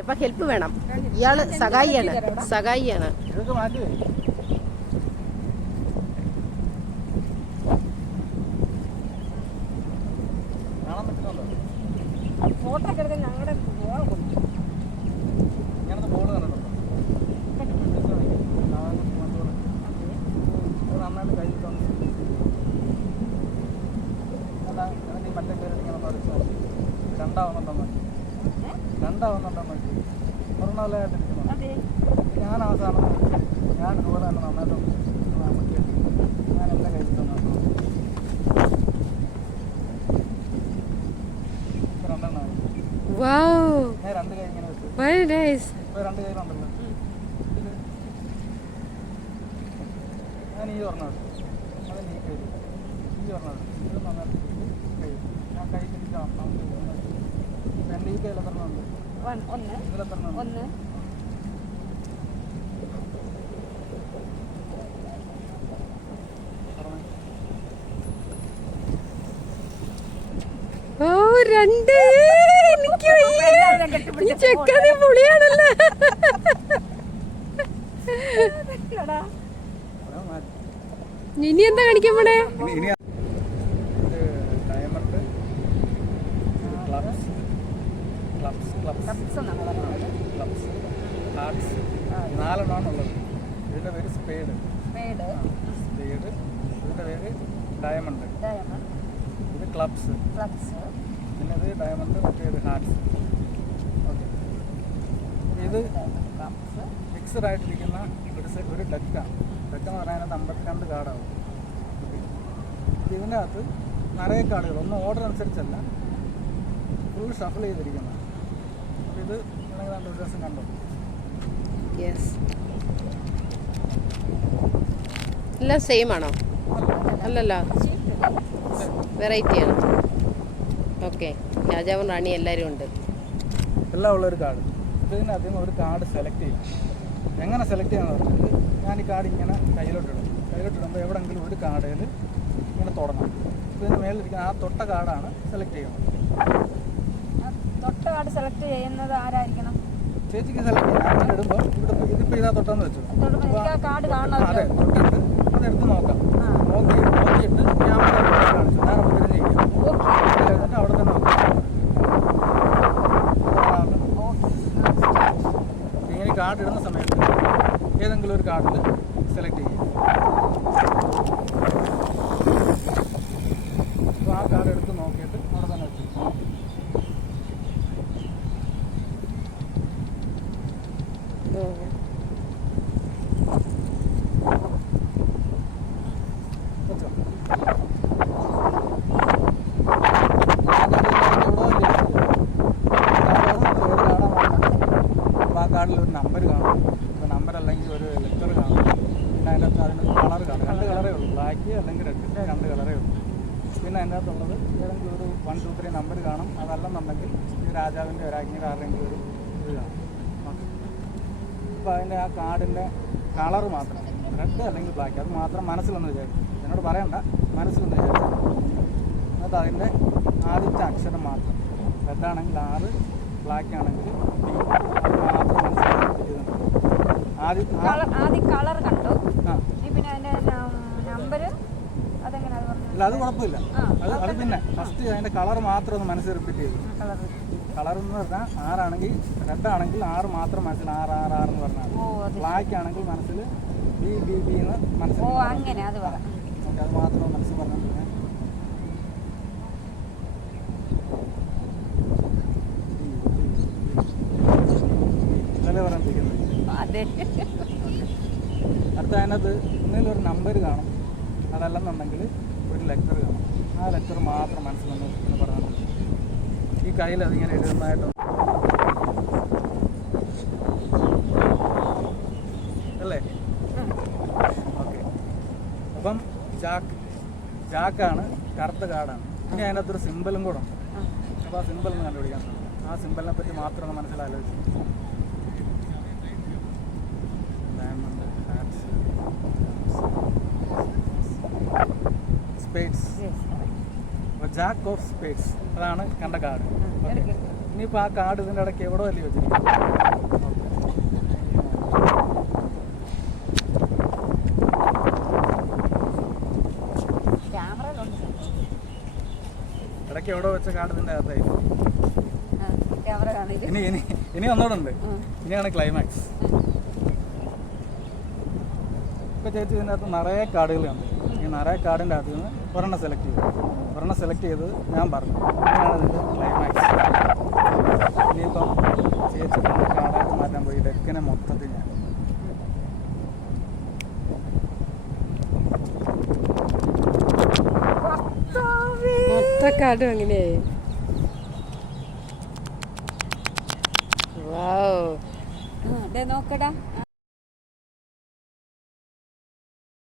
അപ്പൊ ഹെൽപ്പ് വേണം. ഇയാൾ സഹായിയാണ്. സഹായിയാണ്. ഒരെണ്ണമല്ലായിട്ടിരിക്കുന്നു അതെ. ഞാൻ അവസാനം ഞാൻ ഇതുപോലെ തന്നെ നന്നായിട്ട് ഞാൻ എന്റെ കയ്യിൽ തന്നു ഇപ്പൊ രണ്ടെണ്ണമായി ഞാൻ ഈ ഒരെണ്ണം അത് നീ കൈ ഈ ഒരെണ്ണം ഇത് നന്നായിട്ട് കൈ ഞാൻ കൈ എന്റെ ഈ കയ്യിൽ ഒന്ന്. ഒന്ന്. ഓ രണ്ട്. എനിക്ക്. ഈ ചെക്കന് പൊളിയാണല്ലോ. ഇനി എന്താ കാണിക്കാൻ പോണേ ഇനി ഇനി ഇത് ഡയമണ്ട് ക്ലബ്സ് ക്ലബ്സ് എന്നാണ് പറഞ്ഞത് ക്ലബ്സ് ഹാർട്സ് നാലെണ്ണമാണ് ഉള്ളത് ഇതിന്റെ പേര് സ്പേഡ് സ്പേഡ് സ്പേഡ് ഇതിന്റെ പേര് ഡയമണ്ട് ഡയമണ്ട് ഇത് ക്ലബ്സ് ക്ലബ്സ് പിന്നെ ഇത് ഡയമണ്ട് മറ്റേത് ഹാർട്സ് ഓക്കെ ഇത് ഫിക്സഡ് ആയിട്ടിരിക്കുന്ന ഒരു ഒരു ഡെക്കാണ് ഡക്ക എന്ന് പറയാൻ അമ്പത്തിരണ്ട് കാർഡാവും. ഇതിന്റെ അകത്ത് നിറയെ കാർഡുകൾ. ഒന്ന് ഓർഡർ അനുസരിച്ചല്ല. ഫുൾ ഷഫിൾ ചെയ്തിരിക്കുന്നത്. ഇത് ഒരു ദിവസം കണ്ടോ? യെസ് എല്ലാം സെയിം ആണോ? അല്ലല്ലോ. വെറൈറ്റിയാണ് ഓക്കെ രാജാവും റാണി എല്ലാവരും ഉണ്ട്. എല്ലാം ഉള്ള ഒരു കാർഡ് ഇതിനകത്ത് നിന്ന് ഒരു കാർഡ് സെലക്ട് ചെയ്യും. എങ്ങനെ സെലക്ട് ചെയ്യാന്ന് പറഞ്ഞാൽ ഞാൻ ഈ കാർഡ് ഇങ്ങനെ കയ്യിലോട്ടിടും കയ്യിലോട്ടിടുമ്പോൾ എവിടെയെങ്കിലും ഒരു കാർഡിൽ ഇങ്ങനെ തുടങ്ങും ഇതിന് മേലിരിക്കുന്ന ആ തൊട്ട കാർഡാണ് സെലക്ട് ചെയ്യുന്നത് തൊട്ട കാർഡ് സെലക്ട് ചെയ്യുന്നത് ആരായിരിക്കണം? ചേച്ചിക്ക് സെലക്ട് ചെയ്യാം. ഇടുമ്പോൾ ഇവിടെ ഇതിപ്പോൾ ഇതാ തൊട്ടെന്ന് വെച്ചു. തൊടുമ്പോൾ എനിക്ക് ആ കാർഡ് കാണണമല്ലോ അതെ തൊട്ടിട്ട് അതെടുത്ത് നോക്കാം. ആ. നോക്കി നോക്കിയിട്ട് ഞാൻ അവിടെ കാണിച്ചു ഞാൻ അപ്പോൾ തിരിഞ്ഞിരിക്കും എന്നിട്ട് അവിടെ തന്നെ നോക്കാം. ഇങ്ങനെ കാർഡ് ഇടുന്ന സമയത്ത് ഏതെങ്കിലും ഒരു കാർഡിൽ സെലക്ട് ചെയ്യും അപ്പോൾ ആ കാർഡ് എടുത്ത് നോക്കിയിട്ട് അവിടെ തന്നെ വെച്ചു വെച്ചോ അപ്പോൾ ആ കാർഡിൽ ഒരു നമ്പർ കാണും. ഇപ്പോൾ നമ്പർ അല്ലെങ്കിൽ ഒരു ലെറ്റർ കാണും. പിന്നെ അതിന്റെ അകത്ത് അതിന് കളർ കാണും. രണ്ട് കളറേ ഉള്ളൂ. ബ്ലാക്ക് അല്ലെങ്കിൽ റെഡ് രണ്ട് കളറേ ഉള്ളൂ. പിന്നെ അതിന്റെ അകത്തുള്ളത് ഏതെങ്കിലും ഒരു വൺ ടു ത്രീ നമ്പർ കാണും. അതല്ലെന്നുണ്ടെങ്കിൽ ഈ രാജാവിന്റെ ഒരു രാജ്ഞിയുടെ ആരുടെയെങ്കിലും ഒരു ഇത് കാണും. അപ്പോൾ അതിന്റെ ആ കാർഡിന്റെ കളർ മാത്രം. റെഡ് അല്ലെങ്കിൽ ബ്ലാക്ക് അത് മാത്രം മനസ്സിലൊന്ന് വിചാരിക്കും. എന്നോട് പറയണ്ട. മനസ്സിലൊന്ന് വിചാരിച്ചു എന്നിട്ട് അതിന്റെ ആദ്യത്തെ അക്ഷരം മാത്രം. റെഡ് ആണെങ്കിൽ ആറ് ബ്ലാക്ക് ആണെങ്കിൽ മാത്രം ആദ്യം കളർ കണ്ടു. പിന്നെ അതിന്റെ നമ്പർ അതെങ്ങനെ അത് കുഴപ്പമില്ല. അത് അത് പിന്നെ ഫസ്റ്റ് അതിന്റെ കളർ മാത്രം ഒന്ന് മനസ്സിൽ റിപ്പീറ്റ് ചെയ്തു കളർ എന്ന് പറഞ്ഞാൽ ആറാണെങ്കിൽ റെഡ് ആണെങ്കിൽ ആറ് മാത്രം മനസ്സിൽ ആറ് ആറ് ആറ് എന്ന് പറഞ്ഞാൽ ബ്ലാക്ക് ആണെങ്കിൽ മനസ്സിൽ ബി ബി ബി എന്ന് മനസ്സിൽ അത് മാത്രം മനസ്സിൽ പറഞ്ഞാൽ അതെ. അടുത്ത അതിനകത്ത് ഇന്നലെ ഒരു നമ്പർ കാണും. അതല്ലെന്നുണ്ടെങ്കിൽ ഒരു ലെറ്റർ കാണും. ആ ലെറ്റർ മാത്രം മനസ്സിലൊന്ന് എന്ന് പറയുന്നത് ഈ കയ്യിൽ അതിങ്ങനെ എഴുതുന്നതായിട്ട് അല്ലേ? ഓക്കെ. അപ്പം ജാക്ക് ജാക്കാണ് കറുത്ത കാടാണ്. ഇനി അതിനകത്തൊരു സിമ്പലും കൂടെ ഉണ്ട്. അപ്പോൾ ആ സിമ്പൽ ഒന്ന് കണ്ടുപിടിക്കാൻ ആ സിമ്പലിനെ പറ്റി മാത്രം മനസ്സിലാലോചിച്ചു. Diamond hearts spades space jack of spades അതാണ് കണ്ട കാർഡ്. ഇനിയിപ്പോൾ ആ കാർഡ് ഇതിന്റെ ഇടയ്ക്ക് എവിടെ വലിയ വെച്ചിരിക്കും ഇടയ്ക്ക് എവിടെ വെച്ച കാർഡ് ഇതിന്റെ അകത്തായി. ഇനി ഇനി ഇനി ഒന്നുകൂടെ ഇനിയാണ് ക്ലൈമാക്സ് ഒക്കെ ചേച്ചി ഇതിനകത്ത് നിറയെ കാടുകളുണ്ട് ഈ നിറയെ കാടിന്റെ അകത്ത് നിന്ന് ഒരെണ്ണം സെലക്ട് ചെയ്തു. ഒരെണ്ണം സെലക്ട് ചെയ്ത് ഞാൻ പറഞ്ഞു. അങ്ങനെയാണ് ഇതിന്റെ ക്ലൈമാക്സ് ഇനിയിപ്പം ചേച്ചി കാടാക്കി മാറ്റാൻ പോയി. ഡെക്കിനെ മൊത്തത്തിൽ ഞാൻ. മൊത്തക്കാടും അങ്ങനെയായി. നോക്കടാ.